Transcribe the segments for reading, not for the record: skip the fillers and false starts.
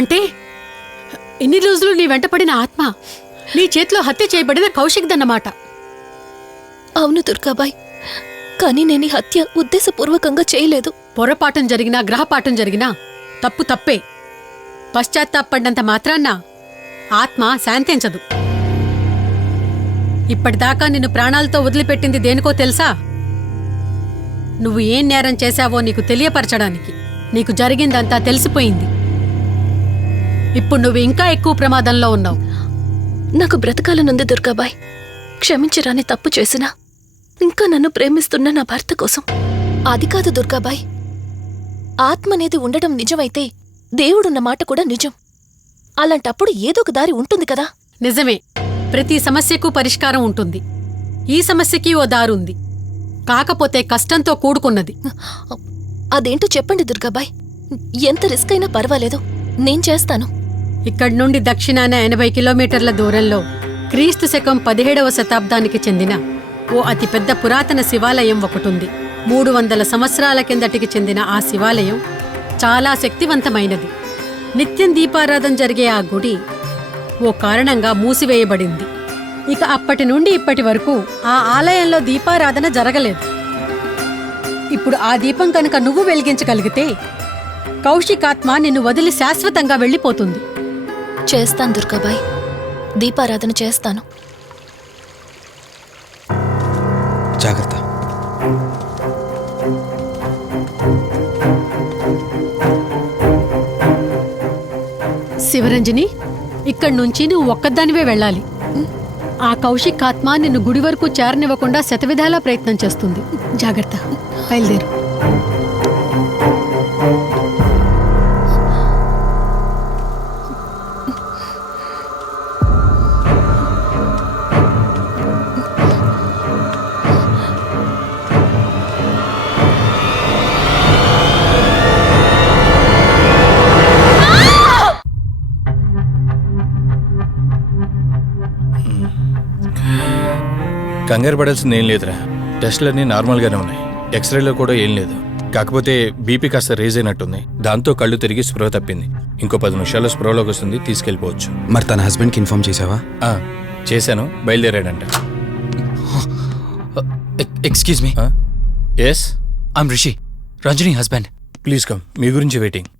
అంటే ఇన్ని రోజులు నీ వెంటపడిన ఆత్మ నీ చేతిలో హత్య చేయబడిన కౌశిక్దన్నమాట. అవును దుర్గాబాయ్, కానీ నేను ఈ హత్య ఉద్దేశపూర్వకంగా చేయలేదు. పొరపాఠం జరిగినా గ్రహపాఠం జరిగినా తప్పు తప్పే. పశ్చాత్తాపడినంత మాత్రాన్న ఆత్మ శాంతించదు. ఇప్పటిదాకా నిన్ను ప్రాణాలతో వదిలిపెట్టింది దేనికో తెలుసా? నువ్వు ఏం నేరం చేశావో నీకు తెలియపరచడానికి. నీకు జరిగిందంతా తెలిసిపోయింది. ఇప్పుడు నువ్వు ఇంకా ఎక్కువ ప్రమాదంలో ఉన్నావు. నాకు బ్రతకాలనుంది దుర్గాబాయ్. క్షమించరాని తప్పు చేసినా ఇంకా నన్ను ప్రేమిస్తున్న నా భర్త కోసం. అది కాదు దుర్గాబాయ్, ఆత్మ అనేది ఉండడం నిజమైతే దేవుడున్న మాట కూడా నిజం. అలాంటప్పుడు ఏదో ఒక దారి ఉంటుంది కదా. నిజమే, ప్రతి సమస్యకు పరిష్కారం ఉంటుంది. ఈ సమస్యకి ఓ దారుంది, కాకపోతే కష్టంతో కూడుకున్నది. అదేంటో చెప్పండి దుర్గాబాయ్. ఎంత రిస్క్ అయినా పర్వాలేదు, నేను చేస్తాను. ఇక్కడి నుండి దక్షిణాన 80 కిలోమీటర్ల దూరంలో క్రీస్తు శకం 17వ శతాబ్దానికి చెందిన ఓ అతిపెద్ద పురాతన శివాలయం ఒకటుంది. 300 సంవత్సరాల కిందటికి చెందిన ఆ శివాలయం చాలా శక్తివంతమైనది. నిత్యం దీపారాధన జరిగే ఆ గుడి ఓ కారణంగా మూసివేయబడింది. ఇక అప్పటి నుండి ఇప్పటి వరకు ఆ ఆలయంలో దీపారాధన జరగలేదు. ఇప్పుడు ఆ దీపం కనుక నువ్వు వెలిగించగలిగితే కౌశికాత్మ నిన్ను వదిలి శాశ్వతంగా వెళ్ళిపోతుంది. చేస్తాను దుర్గాబాయ్, దీపారాధన చేస్తాను. జాగ్రత్త. శివరంజని, ఇక్కడి నుంచి నువ్వు ఒక్కదానివే వెళ్ళాలి. ఆ కౌశికాత్మ నిన్ను గుడి వరకు చేరనివ్వకుండా శతవిధాలా ప్రయత్నం చేస్తుంది. జాగ్రత్త, బయలుదేరు. కంగారు పడాల్సింది ఏం లేదురా. టెస్టులన్నీ నార్మల్గానే ఉన్నాయి. ఎక్స్రేలో కూడా ఏం లేదు. కాకపోతే బీపీ కాస్త రేజ్ అయినట్టుంది. దాంతో కళ్ళు తిరిగి స్పృహ తప్పింది. ఇంకో 10 నిమిషాల్లో స్పృహలోకి వస్తుంది, తీసుకెళ్ళిపోవచ్చు. మరి తన హస్బెండ్కి ఇన్ఫార్మ్ చేసావా? చేశాను, బయలుదేరాడంట. Excuse me. Yes, I'm Rishi, Ranjani husband. Please come. మీ గురించి వెయిటింగ్.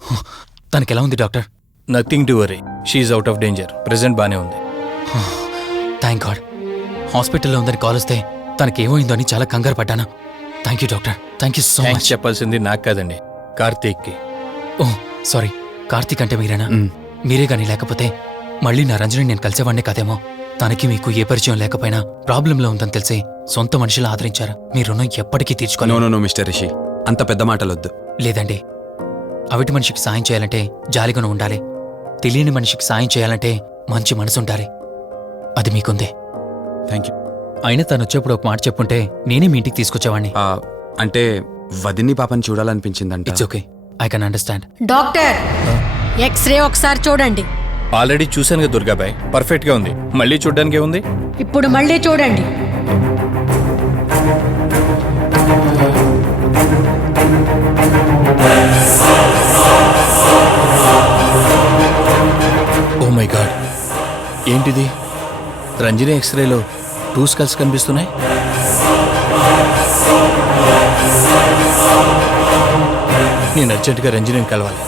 తనకి ఎలా ఉంది doctor? Nothing to worry. She's out of danger. Present బానే ఉంది. Thank God. హాస్పిటల్లో ఉందని కాల్ వస్తే తనకేమైందో అని చాలా కంగారు పడ్డాను. Thank you doctor, thank you so much. చెప్పాల్సింది నాకు కాదండి, కార్తీక్కి. ఓ సారీ, కార్తీక్ అంటే మీరేనా? మీరే కానీ లేకపోతే మళ్ళీ నా రంజని నేను కలిసేవాడినే కాదేమో. తనకి మీకు ఏ పరిచయం లేకపోయినా ప్రాబ్లంలో ఉందని తెలిసి సొంత మనుషులు ఆదరించారు. మీ రుణం ఎప్పటికీ తీర్చుకోను. నో మిస్టర్ రిషి, అంత పెద్ద మాటలొద్దు. లేదండి, అవిటి మనిషికి సాయం చేయాలంటే జాలిగుణం ఉండాలి. తెలియని మనిషికి సాయం చేయాలంటే మంచి మనసు ఉండాలి. అది మీకుందే. Thank you. అయినా తను వచ్చేప్పుడు ఒక మాట చెప్పుంటే నేనే మీ ఇంటికి తీసుకొచ్చేవాడిని. అంటే వదిన్ని పాపని చూడాలనిపించిందంట. It's okay, I can understand. Doctor, x-ray ఒకసారి చూడండి. ఆల్రెడీ చూశానుగా దుర్గాబాయ్, పర్ఫెక్ట్ గా ఉంది. మళ్ళీ చూడ్డానికి ఏముంది? ఇప్పుడు మళ్ళీ చూడండి. ఓ మై గాడ్, ఏంటిది? రంజని ఎక్స్రేలో 2 స్కల్స్ కనిపిస్తున్నాయి. నేను అర్జెంటుగా రంజనిని కలవాలి.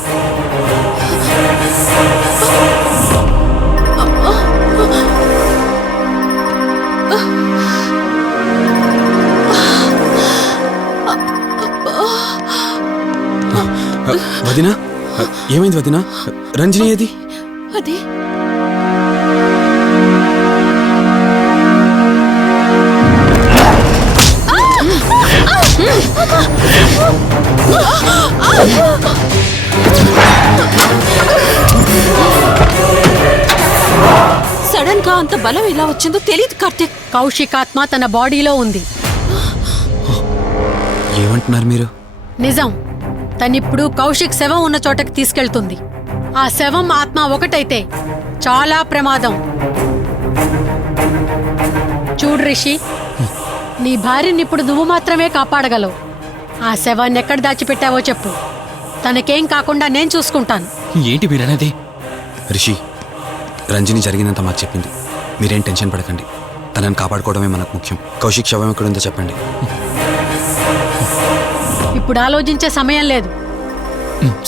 వదినా, ఏమైంది వదినా? రంజని ఏది? అది సడన్ గా అంత బలం ఎలా వచ్చిందో తెలియదు కార్తీక్. కౌశికాత్మ తన బాడీలో ఉంది. ఏమంటున్నారు మీరు? నిజం. తనిప్పుడు కౌశిక్ శవం ఉన్న చోటకి తీసుకెళ్తుంది. ఆ శవం ఆత్మ ఒకటైతే చాలా ప్రమాదం. చూడు రిషి, నీ భార్యని ఇప్పుడు నువ్వు మాత్రమే కాపాడగలవు. ఆ శవాన్ని ఎక్కడ దాచిపెట్టావో చెప్పు. తనకేం కాకుండా నేను చూసుకుంటాను. ఏంటి మీరనేది? రిషి, రంజని జరిగినంత మాకు చెప్పింది. మీరేం టెన్షన్ పడకండి. తనని కాపాడుకోవడమే మనకు ముఖ్యం. కౌశిక్ శవం ఎక్కడుందో చెప్పండి. ఇప్పుడు ఆలోచించే సమయం లేదు.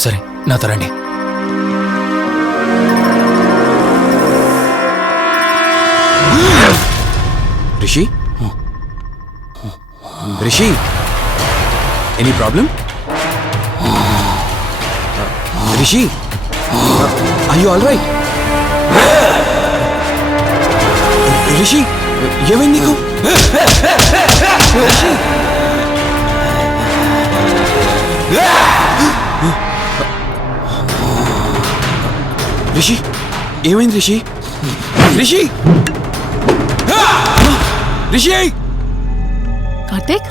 సరే, నాతో రండి. Rishi, Rishi, any problem? Rishi, are you all right? Rishi, ఏమైంది నీకు? రిషి, రిషి, ఏమైంది రిషి? రిషి, రిషి, కార్తీక్,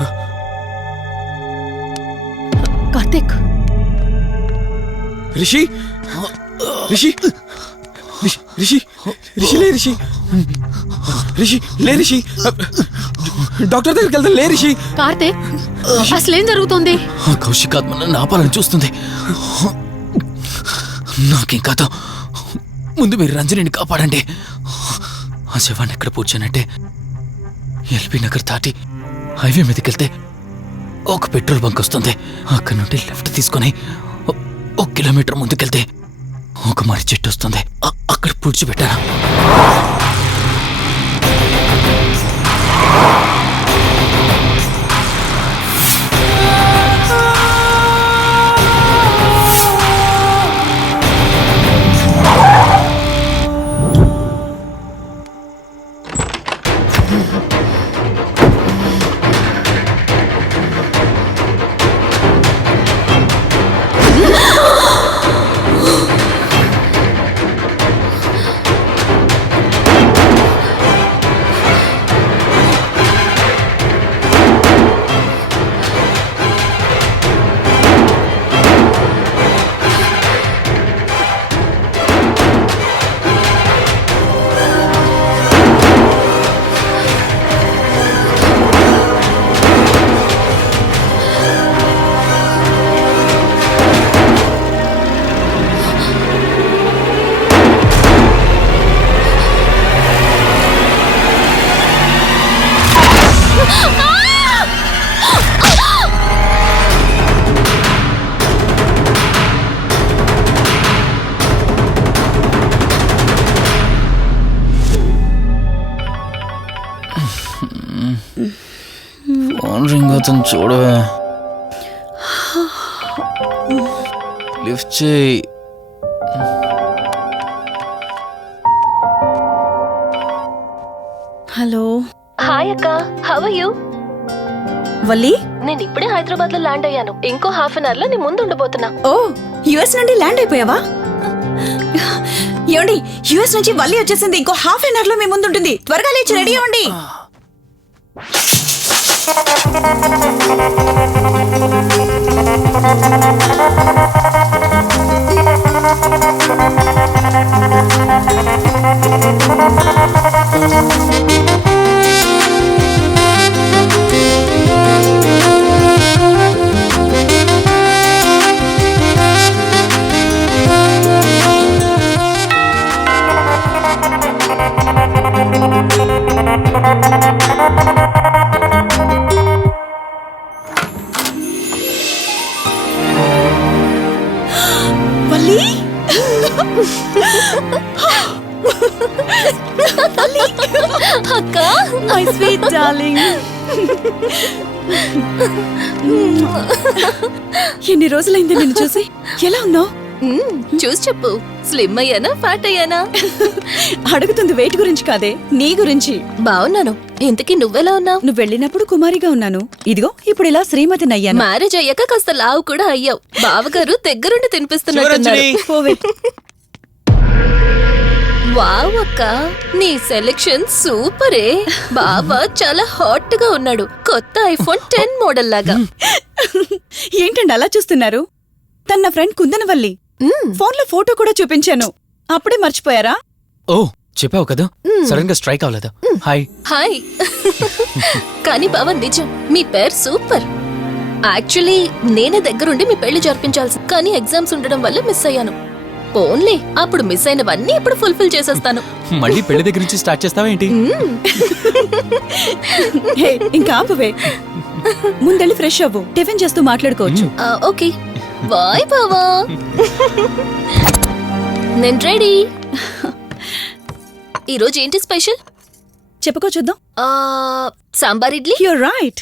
కార్తీక్, రిషి, రిషి, రిషి, రిషి, లే రిషి, రిషి, లే రిషి, డాక్టర్ దగ్గరికి వెళ్తాం. లే రిషి. కార్తీక్, అసలేం జరుగుతుంది? ఆ కౌశిక్ ఆత్మ నన్ను ఆపాలని చూస్తుంది. నాకేం కాదు. ముందు మీరు రంజనిని కాపాడండి. ఆ శవాన్ని ఎక్కడ పూడ్చానంటే ఎల్బీ నగర్ దాటి హైవే మీదకి వెళ్తే ఒక పెట్రోల్ బంక్ వస్తుంది. అక్కడ నుండి లెఫ్ట్ తీసుకొని 1 కిలోమీటర్ ముందుకెళ్తే ఒక మర్రి చెట్టు వస్తుంది. అక్కడ పూడ్చిపెట్టాను. ఫోన్ రింగ్ అవుతుంది, చూడవే. లిఫ్ట్ చేయి. హలో. హాయ్ అక్క, హౌ ఆర్ యు? వల్లి, నేను ఇప్పుడే హైదరాబాద్ లో ల్యాండ్ అయ్యాను. ఇంకో హాఫ్ అన్ అవర్ లో నీ ముందు ఉండబోతున్నా. ఓ యుఎస్ నుండి ల్యాండ్ అయిపోయావా? ఏమండి, యుఎస్ నుంచి వల్లి వచ్చేసింది. ఇంకో హాఫ్ అన్ అవర్ లో మీ ముందు ఉంటుంది. త్వరగా లేచి రెడీ అవ్వండి. వల్లి, అక్క, మై స్వీట్ డార్లింగ్. ఎన్ని రోజులైంది నిన్ను చూసి. ఎలా ఉన్నావు? చూసి చెప్పు. స్లిమ్ అయ్యానా, ఫ్యాట్ అయ్యానా? అడుగుతుంది వెయిట్ గురించి కాదే, నీ గురించి. బాగున్నాను. ఇంతకీ నువ్వెలా ఉన్నావు? నువ్వు వెళ్ళినప్పుడు కుమారిగా ఉన్నాను. ఇదిగో ఇప్పుడు ఇలా శ్రీమతిని అయ్యాను. మ్యారేజ్ అయ్యాక కాస్త లావు కూడా అయ్యావు. బావగారు దగ్గరుండి తినిపిస్తున్నట్టున్నారు. పోవే. వావ్ అక్క, నీ సెలెక్షన్ సూపరే. బావ చాలా హాట్ గా ఉన్నాడు. కొత్త ఐఫోన్ 10 మోడల్ లాగా. ఏంటండి అలా చూస్తున్నారు? తన ఫ్రెండ్ కుందనవల్లి. ఫోన్ లో ఫోటో కూడా చూపించాను. అప్పుడే మర్చిపోయారా? ఓ, చెప్పావు కదా, సడన్ గా స్ట్రైక్ అవ్వలేదు. హాయ్. హాయ్. కానీ బావ నిజం, మీ పేరు సూపర్. యాక్చువల్లీ నేనే దగ్గరుండి మీ పెళ్లి జరిపించాల్సి, కానీ ఎగ్జామ్స్ ఉండడం వల్ల మిస్ అయ్యాను. పోన్లే, అప్పుడు మిస్ అయినవన్నీ ఇప్పుడు ఫుల్ఫిల్ చేసేస్తాను. మళ్ళీ పెళ్లి దగ్గర నుంచి స్టార్ట్ చేస్తావా ఏంటి? హే, ఇంకా ఆపవే. ముందెళ్ళి ఫ్రెష్ అవ్వు, టిఫిన్ చేస్తూ మాట్లాడుకోవచ్చు. ఓకే బాయ్ బావా. నేను రెడీ. ఈరోజు ఏంటి స్పెషల్? చెప్పుకో చూద్దాం. సాంబార్ ఇడ్లీ. You're right.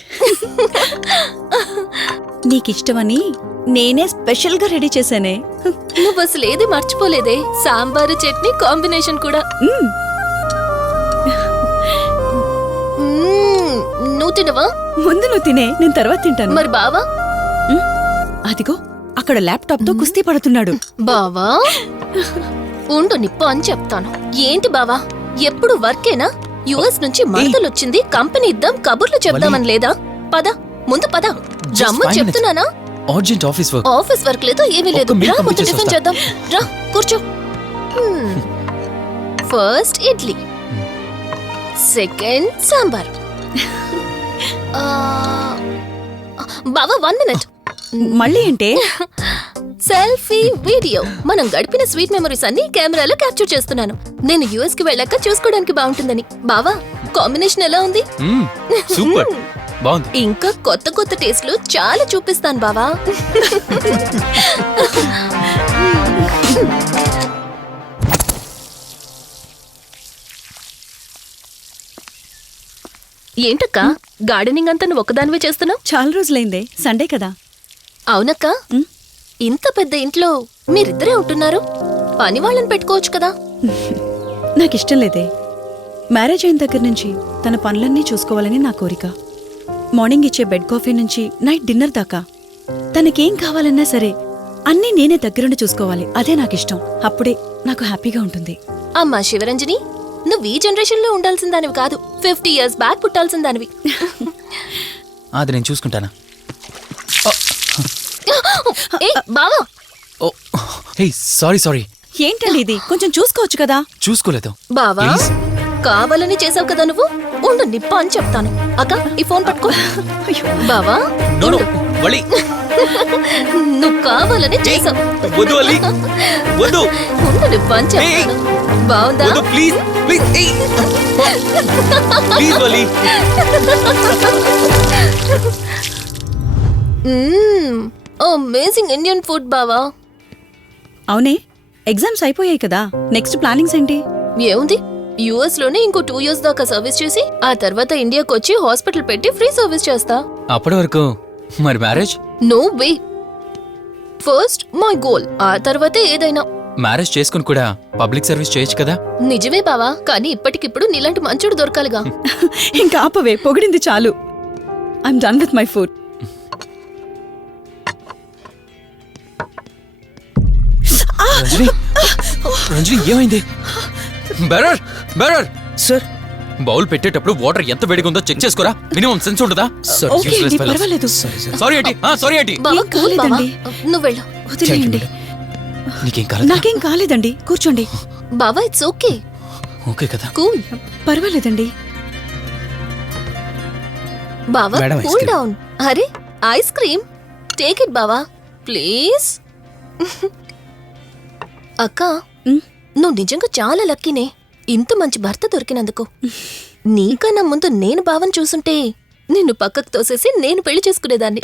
నీకిష్టమని నేనే స్పెషల్ గా రెడీ చేశానే. నువ్వు అసలు ఏది మర్చిపోలేదే, సాంబారు చట్నీ కాంబినేషన్ కూడా. నువ్వు తినవా? ముందు నువ్వు తినే, నేను తర్వాత తింటాను. మరి బావా? అదిగో అక్కడ ల్యాప్టాప్ తో కుస్తీ పడుతున్నాడు. బావా ఉండు, నిప్పు అని చెప్తాను. ఏంటి బావా, ఎప్పుడు వర్కేనా? యుఎస్ నుంచి మరదలొచ్చింది, కంపెనీ ఇద్దాం, కబుర్లు చెప్దామని లేదా? పద ముందు పద. జమ్ము చెప్తున్నానా? Urgent office work. Office work లేదు, ఏమీ లేదు. ఒక్క మీల్ రా ముందు పంపించేసి టిఫిన్ వస్తా. చేద్దాం. రా కూర్చో. First idli, second sambar. బావా 1 మినిట్. మళ్ళీ అంటే సెల్ఫీ వీడియో. మనం గడిపిన స్వీట్ మెమరీస్ అన్ని కెమెరాలో క్యాప్చర్ చేస్తున్నాను. నేను యుఎస్ కి వెళ్ళాక చూసుకోవడానికి బాగుంటుందని. బావా కాంబినేషన్ ఎలా ఉంది? సూపర్, బాగుంది. ఇంకా కొత్త కొత్త టేస్ట్లు చాలా చూపిస్తాను బావా. ఏంటక్క గార్డెనింగ్ అంతా నువ్వు ఒక్కదానివే చేస్తున్నావు? చాలా రోజులైందే, సండే కదా. అవునక్క, ఇంత పెద్ద ఇంట్లో మీరిద్దరే ఉంటున్నారు, పని వాళ్ళని పెట్టుకోవచ్చు కదా. నాకిష్టం లేదే. మ్యారేజ్ అయిన దగ్గర నుంచి తన పనులన్నీ చూసుకోవాలని నా కోరిక. మార్నింగ్ ఇచ్చే బెడ్ కాఫీ నుంచి నైట్ డిన్నర్ దాకా తనకేం కావాలన్నా సరే అన్నీ నేనే దగ్గరుండి చూసుకోవాలి. అదే నాకిష్టం. అప్పుడే నాకు హ్యాపీగా ఉంటుంది. అమ్మా శివరంజని, నువ్వు ఈ జనరేషన్ లో ఉండాల్సిన దానివి కాదు, 50 years బ్యాక్ పుట్టాల్సిన దానివి. అది నేను చూసుకుంటానా? ఏ బావా, ఓ హే, సారీ. ఏంటండి ఇది, కొంచెం చూసుకోవచ్చు కదా. చూసుకోలేదు. బావా Please. కావాలని చేసావు కదా నువ్వు. ఉండు నిప్ప అని చెప్తాను. అక్క ఈ ఫోన్ పట్టుకో. బావా నో నో, ఉండు. వలి నువ్వు కావాలని చేసావు. వద్దు వలి, వద్దు. ఉండు నిప్ప అని చెప్తాను. బావుందా? వద్దు ప్లీజ్ ప్లీజ్. ప్లీజ్ వలి. అమేజింగ్ ఇండియన్ ఫుడ్ బావా. అవునే, ఎగ్జామ్స్ అయిపోయాయి కదా. నెక్స్ట్ ప్లానింగ్స్ ఏంటి? ఏముంది, యుఎస్ లోనే ఇంకో 2 years దాకా సర్వీస్ చేసి ఆ తర్వాత ఇండియాకి వచ్చి హాస్పిటల్ పెట్టి ఫ్రీ సర్వీస్ చేస్తా. అప్పటి వరకు మరి marriage? No way. First my goal, ఆ తర్వాతే ఏదైనా. మ్యారేజ్ చేసుకుని కూడా పబ్లిక్ సర్వీస్ చేయొచ్చు కదా. నిజమే బావా, కానీ ఇప్పటికిప్పుడు నీలాంటి మంచుడు దొరకాలిగా. ఇంకా ఆపవే, పొగిడింది చాలు. I'm done with my food. Ranjani ఏమైంది? బెరర్ సార్, బౌల్ పెట్టేటప్పుడు వాటర్ ఎంత వేడిగా ఉందో చెక్ చేసుకోరా. మినిమం సెన్స్ ఉంటుందా? ఓకే అండి, పర్వాలేదు. సారీ ఏంటి బావా ఏం కూల్ బావా, కాలేదండి. నువ్వు వెళ్ళు. వదిలేయండి. నీకేం కాలేదు? నాకేం కాలేదండి, కూర్చోండి. బావా ఇట్స్ ఓకే, ఓకే కదా. కూల్. పర్వాలేదండి. బావా madam, ice cool cream. Down. అరే ఐస్ క్రీమ్, టేక్ ఇట్ బావా ప్లీజ్. అక్క ఉమ్, నువ్వు నిజంగా చాలా లక్కీనే, ఇంత మంచి భర్త దొరికినందుకు. నీకన్నా ముందు నేను భావం చూసుంటే నిన్ను పక్కకు తోసేసి నేను పెళ్లి చేసుకునేదాన్ని.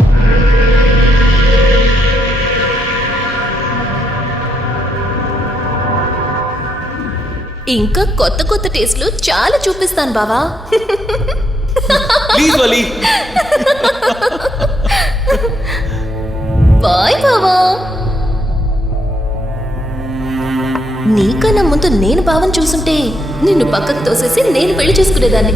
ఇంకా కొత్త కొత్త టేస్ట్లు చాలా చూపిస్తాను బావా. Please Vali. బాయ్ బావా. నీకన్నా ముందు నేను భావం చూసుంటే నిన్ను పక్కకు తోసేసి నేను పెళ్లి చేసుకునేదాన్ని.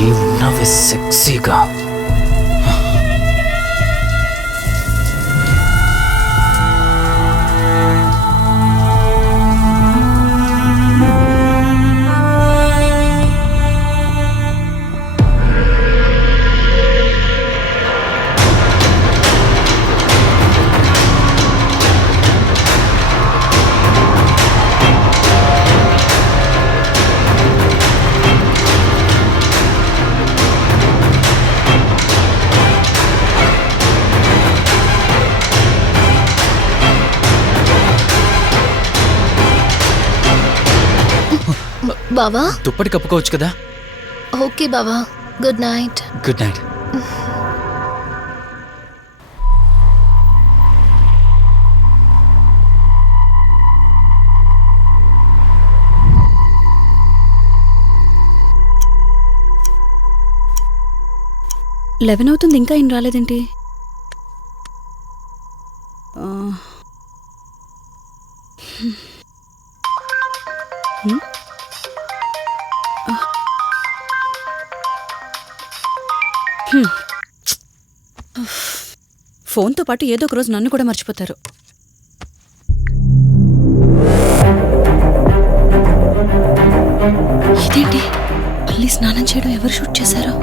ఏమున్నావే సెక్సీగా. బావా దుప్పటి కప్పుకోవచ్చు కదా. ఓకే బావా, good night. Good night. Eleven అవుతుంది, ఇంకా ఏం రాలేదేంటి? ఫోన్తో పాటు ఏదో ఒక రోజు నన్ను కూడా మర్చిపోతారు. ఇదేంటి, మళ్ళీ స్నానం చేయడం ఎవరు షూట్ చేశారో?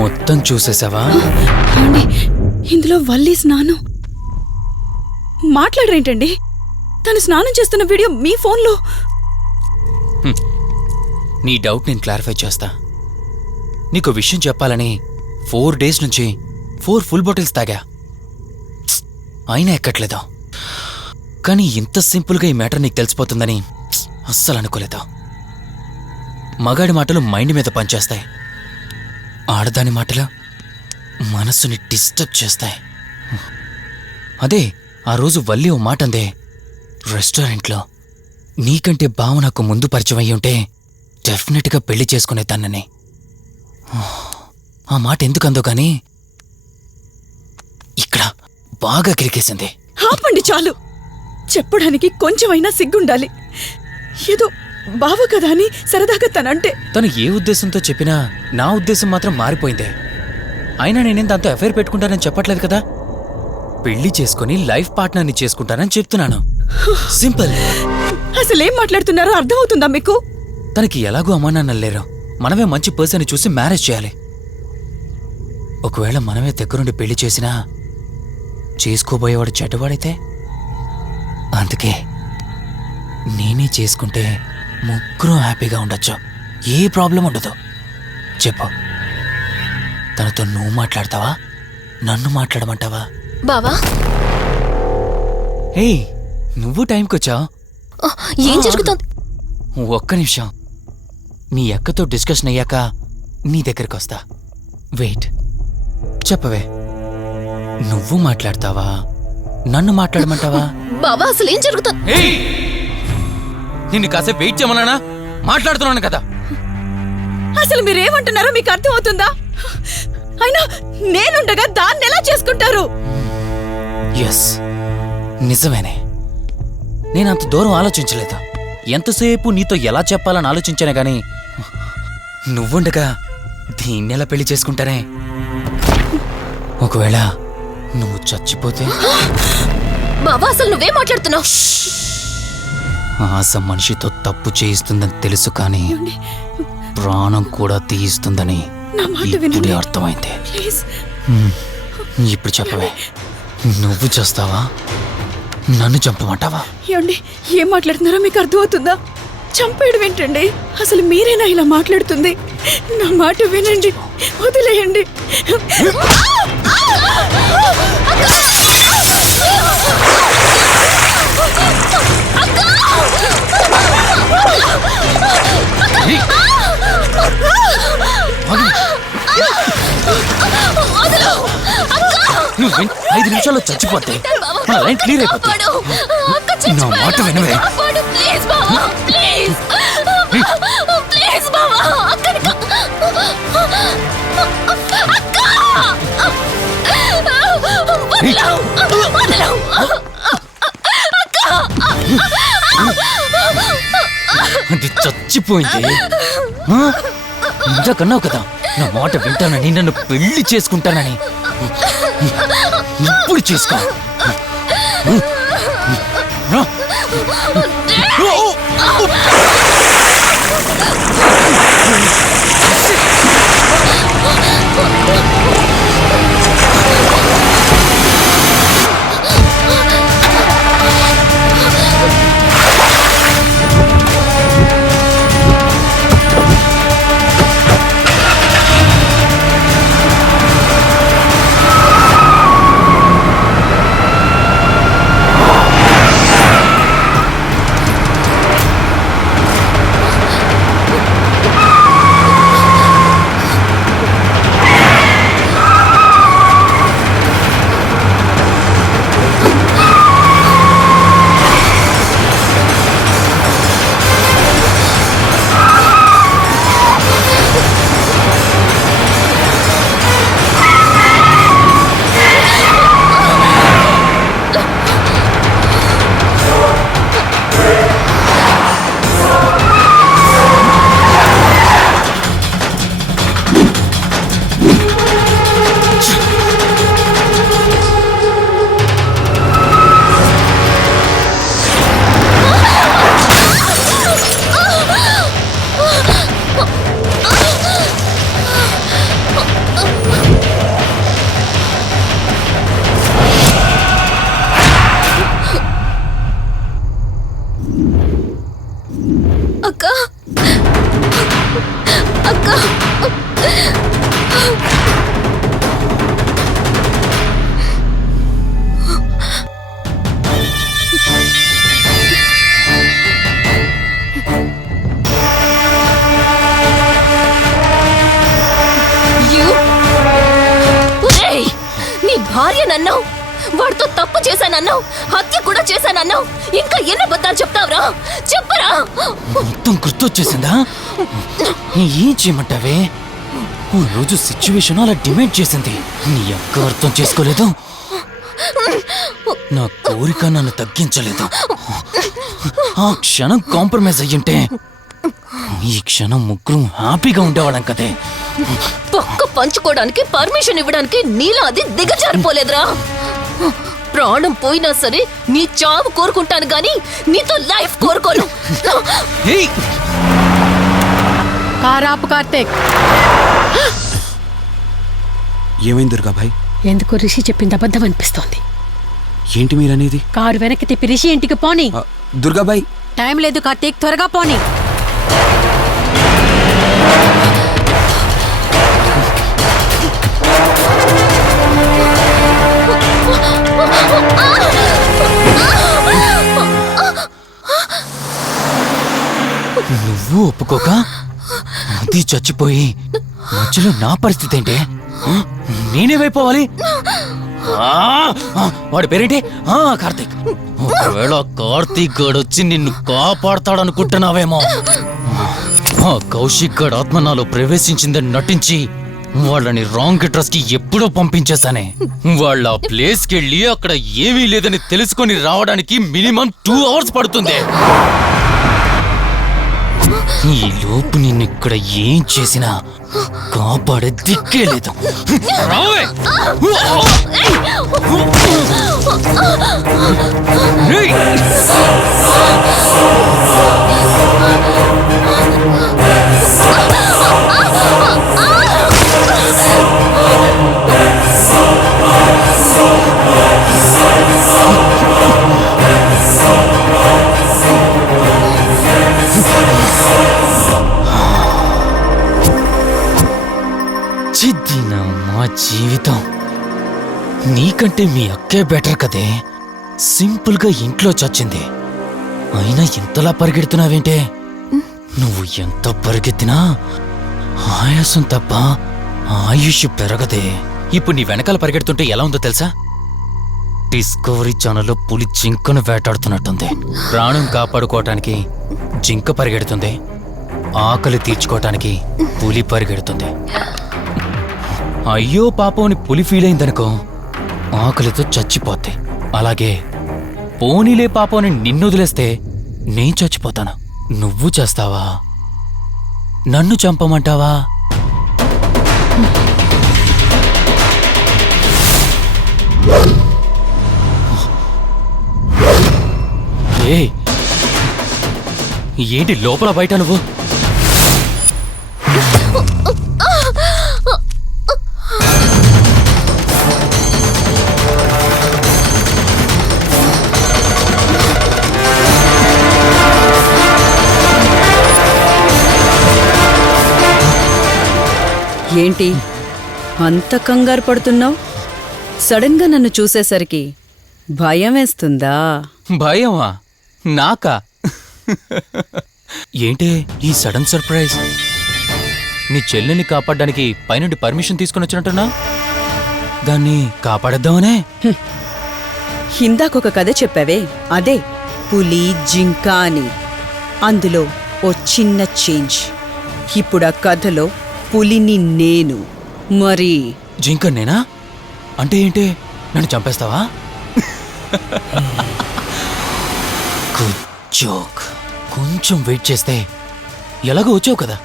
మొత్తం చూసేసావా? ఏమండి, ఇందులో వల్లి స్నానం మాట్లాడరేంటండి? తను స్నానం చేస్తున్న వీడియో మీ ఫోన్లో. నీ డౌట్ నేను క్లారిఫై చేస్తా. నీకు విషయం చెప్పాలని 4 days నుంచి 4 full బాటిల్స్ తాగా, అయినా ఎక్కట్లేదు. కానీ ఇంత సింపుల్గా ఈ మ్యాటర్ నీకు తెలిసిపోతుందని అస్సలు అనుకోలేదు. మగాడి మాటలు మైండ్ మీద పనిచేస్తాయి, ఆడదాని మాటలు మనస్సుని డిస్టర్బ్ చేస్తాయి. అదే ఆ రోజు వల్లి ఓ మాట అందే రెస్టారెంట్లో, నీకంటే బావ నాకు ముందు పరిచయం అయ్యి ఉంటే డెఫినెట్గా పెళ్లి చేసుకునేదాన్నని. ఆ మాట ఎందుకందో కానీ ఇక్కడ బాగా కిరికేసింది. ఆపండి చాలు, చెప్పడానికి కొంచెమైనా సిగ్గుండాలి. ఏదో బావ కదా అని సరదాగా తనంటే. తను ఏ ఉద్దేశంతో చెప్పినా నా ఉద్దేశం మాత్రం మారిపోయిందే. అయినా నేనేం దాంతో అఫైర్ పెట్టుకుంటానని చెప్పట్లేదు కదా, పెళ్లి చేసుకుని లైఫ్ పార్ట్నర్ని చేసుకుంటానని చెప్తున్నాను. సింపుల్. అసలేం మాట్లాడుతున్నారో అర్థమవుతుందా మీకు? తనకి ఎలాగూ అమ్మానాన్నలు లేరు, మనమే మంచి పర్సన్ని చూసి మ్యారేజ్ చేయాలి. ఒకవేళ మనమే దగ్గరుండి పెళ్లి చేసినా చేసుకోబోయేవాడు చెడ్డవాడైతే, అందుకే నేనే చేసుకుంటే ముగ్గురం హ్యాపీగా ఉండొచ్చు, ఏ ప్రాబ్లం ఉండదు. చెప్పు, తనతో నువ్వు మాట్లాడతావా, నన్ను మాట్లాడమంటావా? బావా హే, నువ్వు టైంకొచ్చావు. ఏం జరుగుతోంది? ఒక్క నిమిషం, మీ అక్కతో డిస్కషన్ అయ్యాక నీ దగ్గరికి వస్తా. వెయిట్, చెప్పవే, నువ్వు మాట్లాడతావా, నన్ను మాట్లాడమంటావా? బావా అసలు ఏం జరుగుతోంది? నిన్ను కాసేపు వెయిట్ చేయమన్నానా? మాట్లాడుతున్నాను కదా. అసలు మీరేమంటున్నారో మీకు అర్థమవుతుందా? అయినా నేనుండగా దాన్ని ఎలా చేసుకుంటారు? ఎస్, నిజమేనే. నేనంత దూరం ఆలోచించలేదు. ఎంతసేపు నీతో ఎలా చెప్పాలని ఆలోచించానే గాని, నువ్వుండగా దీన్నెలా పెళ్లి చేసుకుంటానే? ఒకవేళ నువ్వు చచ్చిపోతే? బావా అసలు నువ్వేం మాట్లాడుతున్నావు? ఆశ మనిషితో తప్పు చేయిస్తుందని తెలుసు, కానీ ప్రాణం కూడా తీయిస్తుందని నా మాట ఇప్పుడే వినండి అర్థమైంది. ప్లీజ్. ఇప్పుడు చెప్పవే, నువ్వు చేస్తావా, నన్ను చంపమంటావా? ఏమండి, ఏం మాట్లాడుతున్నారో మీకు అర్థమవుతుందా? చంపేయడం ఏంటండి? అసలు మీరేనా ఇలా మాట్లాడుతుంది? నా మాట వినండి, వదిలేయండి. నువ్వు 5 నిమిషాల్లో చచ్చిపోతే మన లైన్ క్లియర్ అయిపోతుంది. నా మాట వినవే. ప్లీజ్ బావా, ప్లీజ్ ప్లీజ్ బావా, అక్కని అది చచ్చిపోయింది. ఇందాకన్నావు కదా నా మాట వింటానని, నన్ను పెళ్లి చేసుకుంటానని. ఇప్పుడు చేసుకో. అక్క అక్క ఒరేయ్, నీ భార్య నన్నావు, వాడితో తప్పు చేశానన్నావు, హత్య కూడా చేశానన్నావు. ఇంకా ఎన్ని అబద్ధాలు చెప్తావురా? చెప్పరా? మొత్తం గుర్తొచ్చేసిందా? ఏం చేయమంటావే? ఓ రోజు సిచ్యువేషన్ అలా డిమాండ్ చేసింది. నీ అక్క అర్థం చేసుకోలేదు, నా కోరిక నన్ను తగ్గించలేదు. ఆ క్షణం కాంప్రమైజ్ అయ్యుంటే ఈ క్షణం ముగ్గురు హ్యాపీగా ఉండేవాళ్ళం కదే. పక్క పంచుకోవడానికి పర్మిషన్ ఇవ్వడానికి నీలా అది దిగజారిపోలేదురా. ప్రాణం పోయినా సరే నీ చావు కోరుకుంటాను గాని నీతో లైఫ్ కోరుకోను. ఏయ్! కారాపు కార్తీక్. ఏమైంది దుర్గాభాయ్? ఎందుకు రిషి చెప్పింది అబద్ధం అనిపిస్తోంది. ఏంటి మీరనేది? కారు వెనక్కి తిప్పి రిషి ఇంటికి పోని. దుర్గాభాయ్, టైం లేదు కార్తీక్, త్వరగా పోని. నువ్వు ఒప్పుకోక అది చచ్చిపోయి మధ్యలో నా పరిస్థితి ఏంటి? నేనేమైపోవాలి? వాడి పేరేంటి? కార్తీక్. ఒకవేళ కార్తీక్ గాడు వచ్చి నిన్ను కాపాడతాడనుకుంటున్నావేమో. కౌశిక్ గాడు ఆత్మ నాలో ప్రవేశించిందని నటించి వాళ్ళని రాంగ్ అడ్రస్ కి ఎప్పుడో పంపించేశానే. వాళ్ళ ప్లేస్ కి వెళ్ళి అక్కడ ఏమీ లేదని తెలుసుకొని రావడానికి మినిమం 2 hours పడుతుంది. ఈ లోపు నిన్ను ఇక్కడ ఏం చేసినా కాపాడే దిక్కే లేదు. రావే! రేయ్! చిద్దిన మా జీవితం. నీకంటే మీ అక్కే బెటర్ కదే. సింపుల్ గా ఇంట్లో చచ్చింది, అయినా ఇంతలా పరిగెడుతున్నావేంటే? నువ్వు ఎంత పరిగెత్తినా ఆయాసం తప్ప ఆయుష్ పెరగదే. ఇప్పుడు నీ వెనకాల పరిగెడుతుంటే ఎలా ఉందో తెలుసా? డిస్కవరీ ఛానల్లో పులి జింకను వేటాడుతున్నట్టుంది. ప్రాణం కాపాడుకోవటానికి జింక పరిగెడుతుంది, ఆకలి తీర్చుకోవటానికి పులి పరిగెడుతుంది. అయ్యో పాపం అని పులి ఫీల్ అయిందనుకో, ఆకలితో చచ్చిపోద్ది. అలాగే పోనీలే పాపం అని నిన్ను వదిలేస్తే నేను చచ్చిపోతాను. నువ్వు చేస్తావా? నన్ను చంపమంటావా? ఏయ్, ఏంటి లోపల బయట నువ్వు? ఏంటి అంత కంగారు పడుతున్నావు? సడన్ గా నన్ను చూసేసరికి భయం వేస్తుందా? భయమా? నాకా? ఏంటి ఈ సడన్ సర్ప్రైజ్? నీ చెల్లెల్ని కాపాడడానికి పైనుండి పర్మిషన్ తీసుకుని వచ్చినట్టున్నా? దాన్ని కాపాడేద్దామనే? ఇందాకొక కథ చెప్పావే, అదే పులి జింక అని. అందులో ఓ చిన్న చేంజ్. ఇప్పుడు ఆ కథలో పులిని నేను. మరి జింక నేనా? అంటే ఏంటి? నన్ను చంపేస్తావా? Good joke. కొంచెం వెయిట్ చేస్తే ఎలాగో వచ్చావు కదా,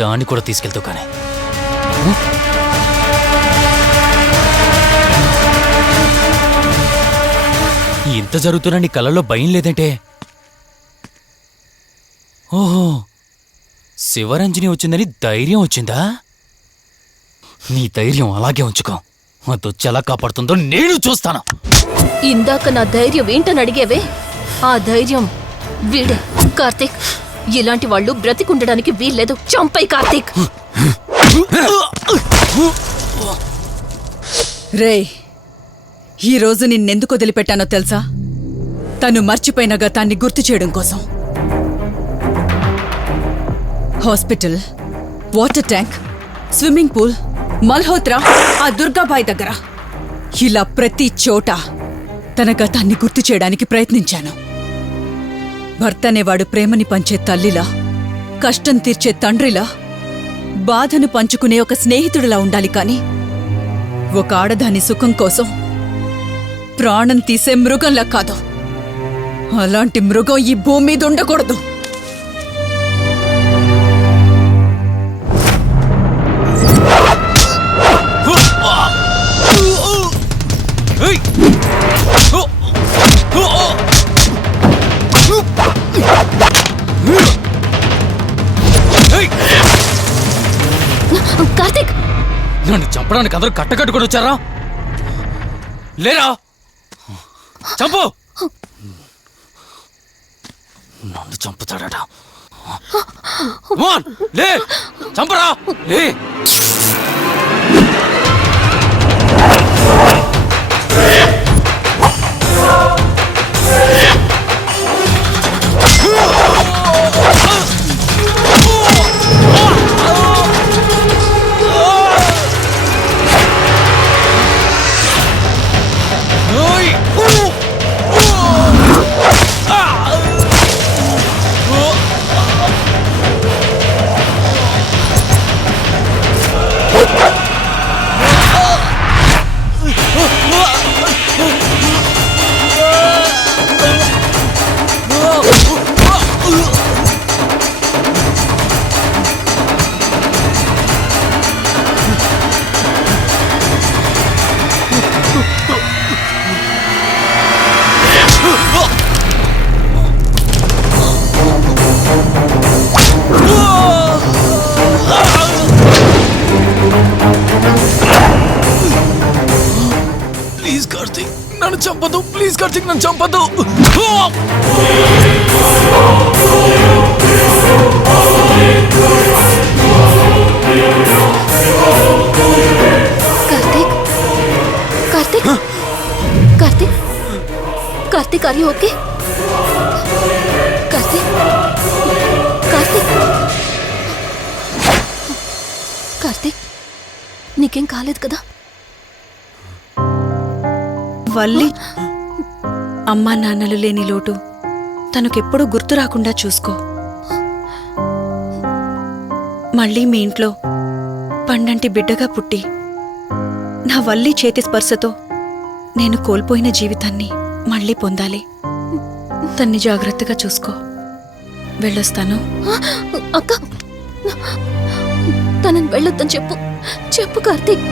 దాన్ని కూడా తీసుకెళ్తావు. కానీ ఇంత జరుగుతున్నా నీ కళ్ళల్లో భయం లేదంటే? ఓహో, శివరంజని వచ్చిందని ధైర్యం వచ్చిందా? నీ ధైర్యం అలాగే ఉంచుకో. అదొచ్చి ఎలా కాపాడుతుందో నేను చూస్తాను. ఇందాక నా ధైర్యం ఏంటని అడిగేవే, ఆ ధైర్యం వీడే. కార్తీక్, ఇలాంటి వాళ్ళు బ్రతికుండడానికి వీల్లేదు. చంపై కార్తీక్. రేయ్, ఈరోజు నిన్నెందుకు వదిలిపెట్టానో తెలుసా? తను మర్చిపోయిన గతాన్ని గుర్తు చేయడం కోసం. Hospital, water tank, swimming pool, Malhotra, ఆ దుర్గాబాయ్ దగ్గర ఇలా ప్రతి చోట తన గతాన్ని గుర్తు చేయడానికి ప్రయత్నించాను. భర్త అనేవాడు ప్రేమని పంచే తల్లిలా, కష్టం తీర్చే తండ్రిలా, బాధను పంచుకునే ఒక స్నేహితుడిలా ఉండాలి కాని ఒక ఆడదాని సుఖం కోసం ప్రాణం తీసే మృగంలా కాదు. అలాంటి మృగం ఈ భూమి మీద ఉండకూడదు. కార్తీక్, నన్ను చంపడానికి అందరూ కట్టకట్టుకొని వచ్చారా? లేరా? చంపు! నన్ను చంపుతాడట. లే, చంపరా, లే. ప్లీజ్ కార్తీక్, నన్ను చంపదు. ప్లీజ్ కార్తీక్, నన్ను చంపదు. Karthik, Karthik, Karthik, Karthik, are you okay? Karthik, Karthik, Karthik, నీకేం కాలేదు కదా? వల్లి, అమ్మా నాన్నలు లేని లోటు తనకెప్పుడూ గుర్తు రాకుండా చూసుకో. మళ్ళీ మీ ఇంట్లో పండంటి బిడ్డగా పుట్టి నా వల్లి చేతి స్పర్శతో నేను కోల్పోయిన జీవితాన్ని మళ్ళీ పొందాలి. తన్ని జాగ్రత్తగా చూసుకో. వెళ్ళొస్తాను. అక్క, తనని వెళ్ళొద్దని చెప్పు. చెప్పు Karthik.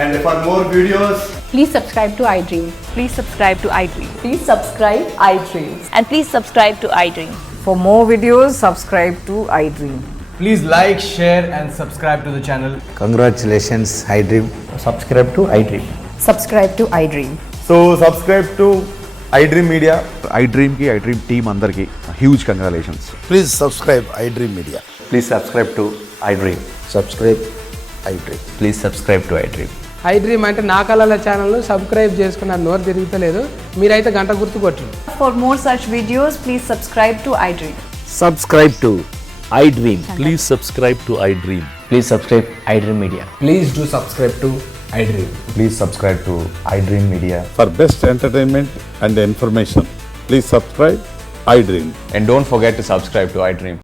And for more videos, please subscribe to iDream. Please subscribe to iDream. Please subscribe iDream. And please subscribe to iDream. For more videos, subscribe to iDream. please like, share and subscribe to the channel. Congratulations, iDream. Subscribe to iDream. Subscribe to iDream. So subscribe to iDream Media. iDream ki iDream team andarki huge congratulations. Please subscribe iDream Media. Please subscribe to iDream. Subscribe iDream. Please subscribe to iDream. iDream అంటే నా కళల ఛానల్ను subscribe చేసుకున్న నోరు తిరుగుతలేదు. మీరైతే గంట గుర్తు కొట్టండి. For more such videos, please subscribe to iDream. Subscribe to iDream. Please subscribe to iDream. Please subscribe iDream Media. Please do subscribe to iDream. Please subscribe to iDream Media. For best entertainment and information, please subscribe iDream. And don't forget to subscribe to iDream.